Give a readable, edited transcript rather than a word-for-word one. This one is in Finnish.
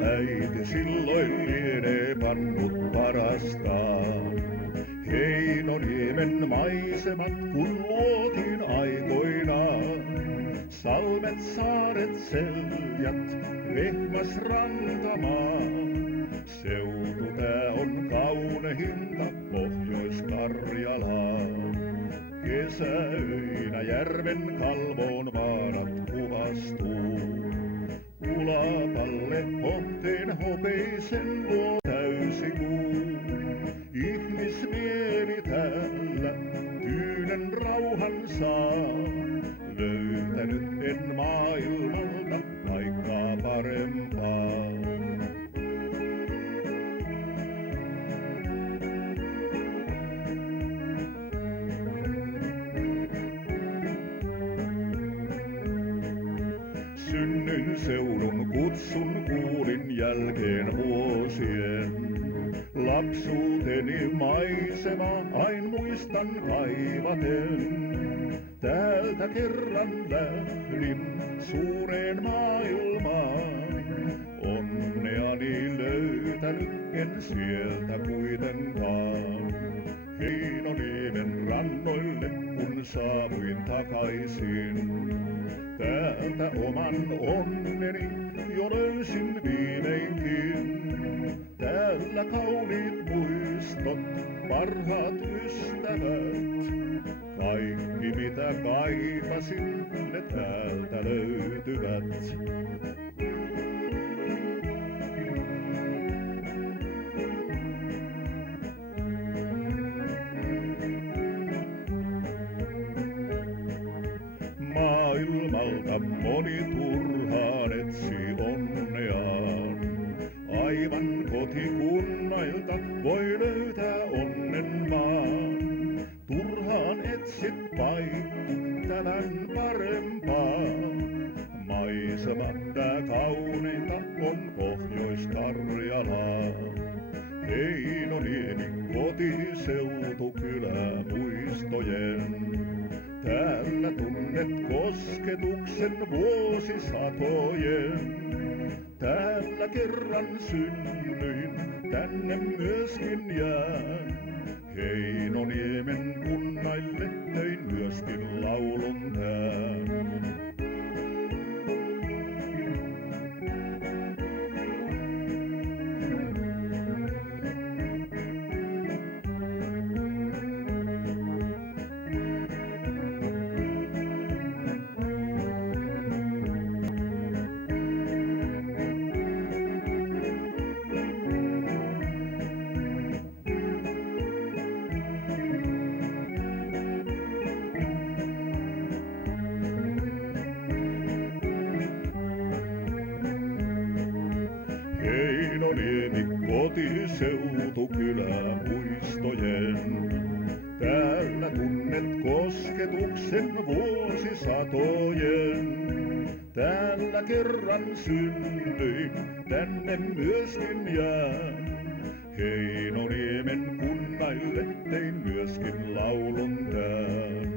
äiti silloin lienee pannut parastaan. Heinoniemen maisemat kun luotiin aikoinaan. Salmet, saaret, seljät, vehmas rantamaa. Seutu tää on kaunehinta Pohjois-Karjalaa. Kesäöinä järven kalvoon vaarat kuvastuu. Ulapalle Honteen hopeisen luo täysikuu. Ihmismieli täällä tyynen rauhan saa. Löytänyt en maailmalta paikkaa parempaa. Synnyin seudun kutsun kuulin jälkeen vuosien. Lapsuuteni maisema ain muistan kaivaten. Täältä kerran lähdin suureen maailmaan. Onneani löytänyt en sieltä kuitenkaan. Heinoniemen rannoille kun saavuin takaisin. Täältä oman onneni jo löysin viimeinkin. Täällä kauniit muistot, parhaat ystävät. Kaikki mitä kaipasin, ne täältä löytyvät. Maailmalta moni turhaan etsi onneaan. Aivan kotikunnailta voi löytää onnen maan. Turhaan etsit tämän parempaa. Maisema tää kauneinta on Pohjois-Karjalaa. Heinoniemi kotiseutu kylä muistojen. Täällä tunnet kosketuksen vuosisatojen. Täällä kerran synnyin, tänne myöskin jään. Heinoniemen kunnaille tein myöskin laulun tän. Heinoniemi kotiseutu kylä muistojen. Täällä tunnet kosketuksen vuosisatojen. Täällä kerran synnyin, tänne myöskin jään. Heinoniemen kunnaille tein myöskin laulun tän.